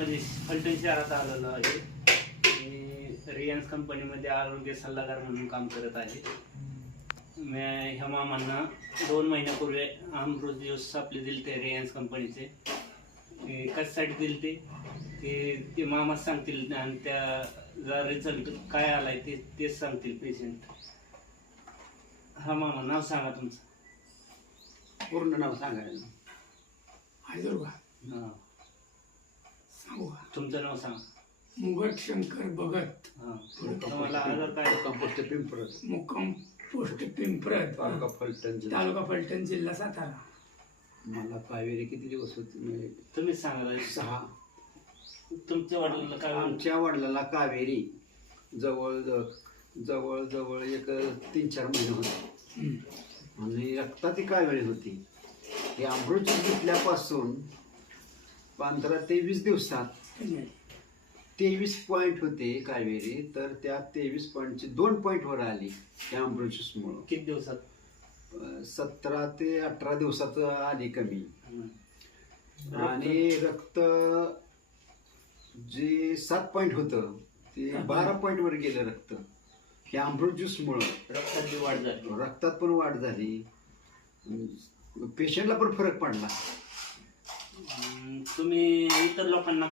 मध्ये फलटण शहरात आलेलो आहे. मी रिलायन्स कंपनीमध्ये आरोग्य सल्लागार म्हणून काम करत आहे. मी ह्या मामांना 2 महिन्यापूर्वी अमृत ज्यूस आपले दिले ते रिलायन्स कंपनीचे. ते कशासाठी दिले ते मामा सांगतील आणि त्याचा रिझल्ट काय आलाय तेच सांगतील पेशंट. हा मामा, नाव सांगा तुमचं. पूर्ण नाव सांगायला हैदराबाद हां, सांगू का? तुमचं नाव सांगा. मुगट शंकर भगत, हां, तुम्हाला आजार काय? कंपोस्ट पिंपरत मुक्काम पोस्ट पिंपरत, तालुका फलटण जिल्हा. तालुका फलटण, जिल्हा सातारा. मला कावेरी किती दिवस होते? तुम्हीच सांगा. 6. तुमच्या वडिलांना काय आमच्या वडिलाला कावेरी जवळ जवळ एक 3-4 महिने होते आणि रक्तात ती कावेरी होती. हे अमृत घेतल्यापासून 15 ते 20 दिवसात 23 पॉईंट होते कावेरी, तर त्या 23 पॉईंटची 2 पॉईंट वर आली त्या अमृत ज्यूसमुळं. किती दिवसात? 17 ते 18 दिवसात आली कमी. आणि रक्त जे 7 पॉईंट होतं ते 12 पॉईंट वर गेलं रक्त. हे अमृत ज्यूसमुळं रक्ताची वाढ झाली. रक्तात पण वाढ झाली, पेशंटला पण फरक पडला. तुम्ही इतर लोकांना